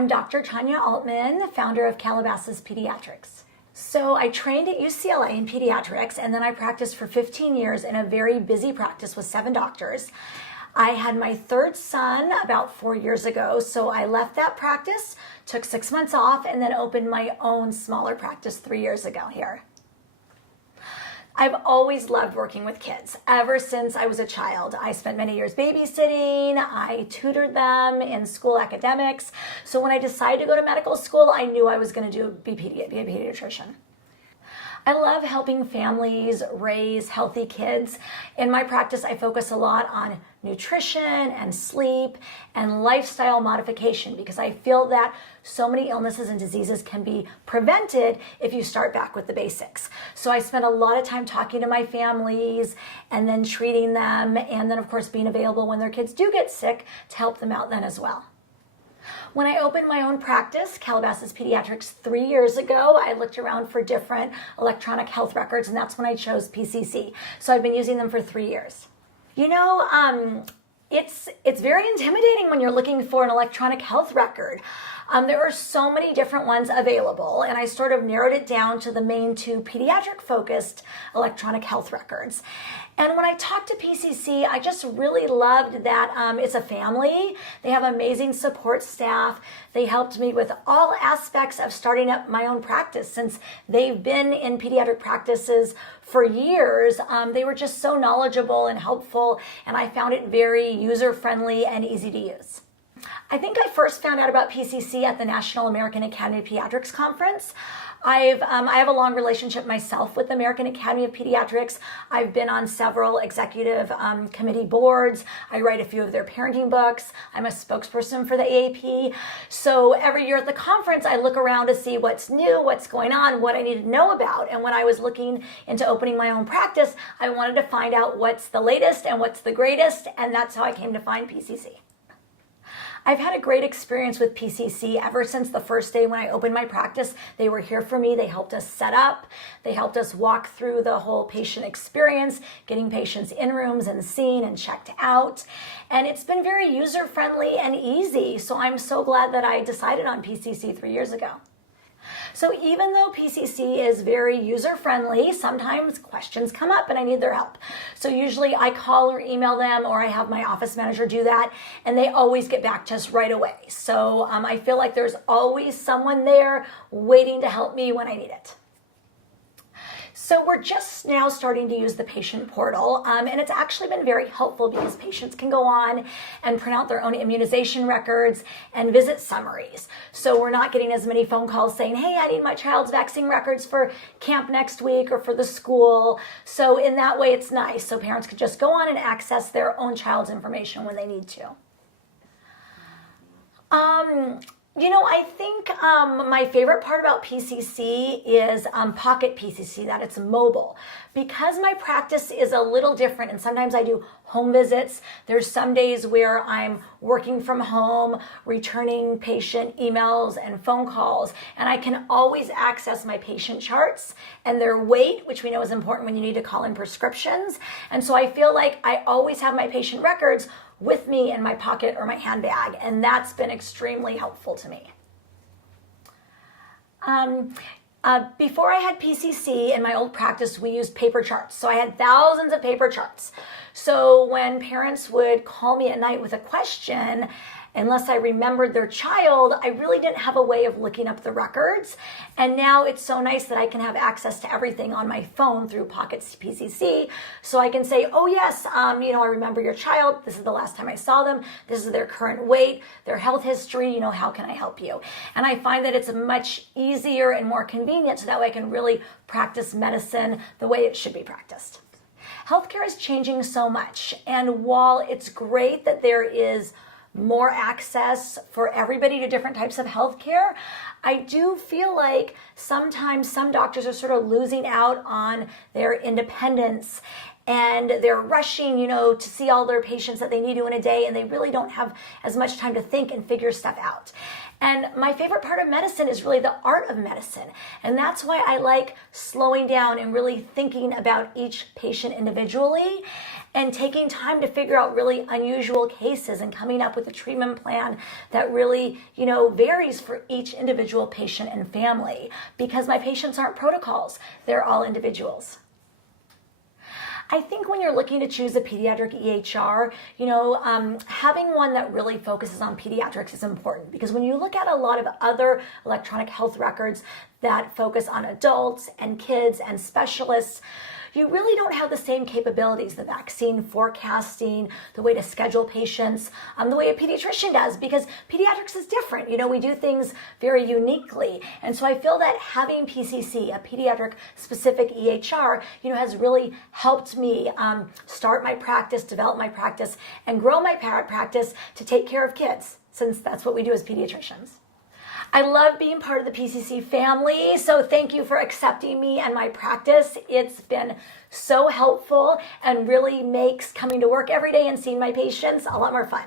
I'm Dr. Tanya Altmann, founder of Calabasas Pediatrics. So I trained at UCLA in pediatrics, and then I practiced for 15 years in a very busy practice with 7 doctors. I had my 3rd son about 4 years ago, so I left that practice, took 6 months off, and then opened my own smaller practice 3 years ago here. I've always loved working with kids ever since I was a child. I spent many years babysitting. I tutored them in school academics. So when I decided to go to medical school, I knew I was going to be a pediatrician. I love helping families raise healthy kids. In my practice, I focus a lot on nutrition and sleep and lifestyle modification because I feel that so many illnesses and diseases can be prevented if you start back with the basics. So I spend a lot of time talking to my families and then treating them, and then of course being available when their kids do get sick to help them out then as well. When I opened my own practice, Calabasas Pediatrics, 3 years ago, I looked around for different electronic health records, and that's when I chose PCC. So I've been using them for 3 years. You know, it's very intimidating when you're looking for an electronic health record. There are so many different ones available, and I sort of narrowed it down to the main 2 pediatric-focused electronic health records. And when I talked to PCC, I just really loved that it's a family. They have amazing support staff. They helped me with all aspects of starting up my own practice. Since they've been in pediatric practices for years, they were just so knowledgeable and helpful, and I found it very user-friendly and easy to use. I think I first found out about PCC at the National American Academy of Pediatrics conference. I have a long relationship myself with the American Academy of Pediatrics. I've been on several executive committee boards. I write a few of their parenting books. I'm a spokesperson for the AAP. So every year at the conference, I look around to see what's new, what's going on, what I need to know about. And when I was looking into opening my own practice, I wanted to find out what's the latest and what's the greatest, and that's how I came to find PCC. I've had a great experience with PCC ever since the first day when I opened my practice. They were here for me. They helped us set up. They helped us walk through the whole patient experience, getting patients in rooms and seen and checked out. And it's been very user-friendly and easy. So I'm so glad that I decided on PCC 3 years ago. So even though PCC is very user-friendly, sometimes questions come up and I need their help. So usually I call or email them, or I have my office manager do that, and they always get back to us right away. So I feel like there's always someone there waiting to help me when I need it. So we're just now starting to use the patient portal, and it's actually been very helpful because patients can go on and print out their own immunization records and visit summaries. So we're not getting as many phone calls saying, hey, I need my child's vaccine records for camp next week or for the school. So in that way, it's nice. So parents could just go on and access their own child's information when they need to. You know, I think my favorite part about PCC is Pocket PCC, that it's mobile. Because my practice is a little different, and sometimes I do home visits, there's some days where I'm working from home, returning patient emails and phone calls, and I can always access my patient charts and their weight, which we know is important when you need to call in prescriptions. And so I feel like I always have my patient records with me in my pocket or my handbag, and that's been extremely helpful to me. Before I had PCC in my old practice, we used paper charts. So I had thousands of paper charts. So when parents would call me at night with a question, unless I remembered their child, I really didn't have a way of looking up the records. And now it's so nice that I can have access to everything on my phone through Pockets PCC. So I can say, oh yes, I remember your child. This is the last time I saw them. This is their current weight, their health history. How can I help you? And I find that it's much easier and more convenient, so that way I can really practice medicine the way it should be practiced. Healthcare is changing so much. And while it's great that there is more access for everybody to different types of healthcare, I do feel like sometimes some doctors are sort of losing out on their independence and they're rushing, to see all their patients that they need to in a day, and they really don't have as much time to think and figure stuff out. And my favorite part of medicine is really the art of medicine. And that's why I like slowing down and really thinking about each patient individually and taking time to figure out really unusual cases and coming up with a treatment plan that really, varies for each individual patient and family, because my patients aren't protocols. They're all individuals. I think when you're looking to choose a pediatric EHR, having one that really focuses on pediatrics is important, because when you look at a lot of other electronic health records that focus on adults and kids and specialists, you really don't have the same capabilities, the vaccine forecasting, the way to schedule patients, the way a pediatrician does, because pediatrics is different. We do things very uniquely. And so I feel that having PCC, a pediatric-specific EHR, has really helped me start my practice, develop my practice, and grow my practice to take care of kids, since that's what we do as pediatricians. I love being part of the PCC family, so thank you for accepting me and my practice. It's been so helpful and really makes coming to work every day and seeing my patients a lot more fun.